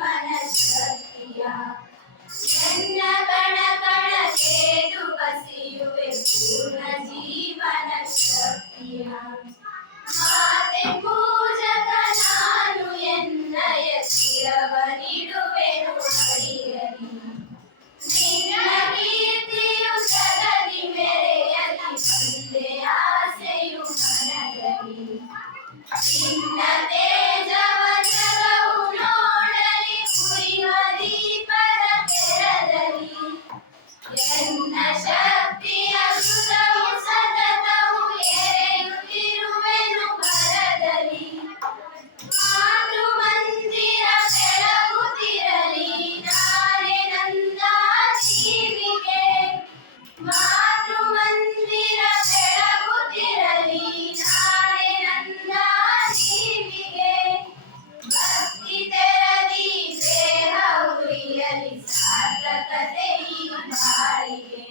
ಜೀವನ ಶಕ್ತಿಯ ನನ್ನ ಕಣ ಕಣಕ್ಕೆ ಬಸಿಯುವೆ ಪೂರ್ಣ ಜೀವನ ಶಕ್ತಿಯ ಮಾತೆ ಪೂಜಕ ನಾನು ಎನ್ನಯ ಶಿರವನಿಡುವೆನು ಅಡಿಯಲಿ ನಿನ್ನ ಕೀರ್ತಿಯು ಜಗದಿ ಮೆರೆಯಲಿ ಬಂದೆ ಆಸೆಯು ಮನದಲ್ಲಿ ನಿನ್ನ ತೇಜವ ಜಗವು ನೋಡಲಿ ಉರಿವ ದೀಪದ ಕೆರದಲ್ಲಿ ಎನ್ನ ಶಕ್ತಿಯ ಸುಧವು ಸತತವು ಎರೆಯುತ್ತಿರುವೆನು ಭರದಲ್ಲಿ ಮಾತೃ ಮಂದಿರ ಬೆಳಗುತ್ತಿರಲಿ ನಾನೇ ನಂದ ಜೀವಿಗೆ ಮಾತೃ ಮಂದಿರ ಬೆಳಗುತ್ತಿರಲಿ ನಾನೇ ನಂದ ಜೀವಿಗೆ ಭಕ್ತಿ ತೆರದಿ ದೇಹ ಉರಿಯಲಿ ಸಾರ್ಥಕತೆ ಈ ಬಾಳಿಗೆ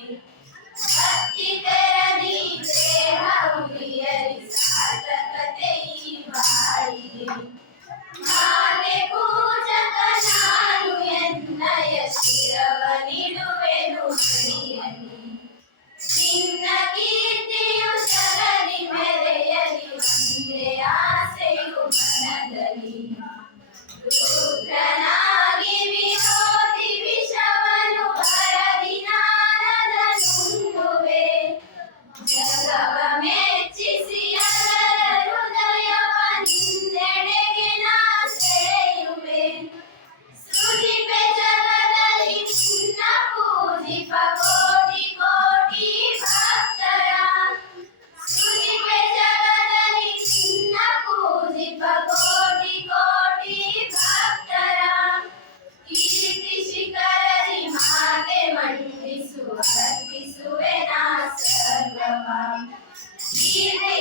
ಭಕ್ತಿ ತೆರದಿ ದೇಹ ಉರಿಯಲಿ ಸಾರ್ಥಕತೆ ಈ ಬಾಳಿಗೆ ಮಾತೆ ಪೂಜಕ ನಾನು ಎನ್ನಯ ಶಿರವನಿಡುವೆನು ಅಡಿಯಲಿ ನಿನ್ನ ಕೀರ್ತಿಯು ಜಗದಿ ಮೆರೆಯಲಿ ಒಂದೇ ಆಸೆಯು ಮನದಲ್ಲಿ ರುದ್ರನಾಗಿ ವಿರೋಧಿ ವಿಷವನು ಹರದಿ ನಾನದ ನುಂಗುವೆ ಜಗವ ಮೆಚ್ಚಿಸಿ ಅದರ ಹೃದಯವ ನಿನ್ನೆಡೆಗೆ ನಾ ಸೆಳೆಯುವೆ ಸೃಜಿಪೆ ಜಗದಲ್ಲಿ ನಿನ್ನ ಪೂಜಿಪ ಕೋಟಿ ಕೋಟಿ ಭಕ್ತರ ಸೃಜಿಪೆ ಜಗದಲ್ಲಿ ನಿನ್ನ ಪೂಜಿಪ ಕೋಟಿ ಕೋಟಿ ಭಕ್ತರ ಕೀರ್ತಿ ಶಿಖರದಿ ಮಾತೆ ಮಂಡಿಸುವ ಅರ್ಪಿಸುವೆ ನಾ ಸರ್ವವ ಕೀರ್ತಿ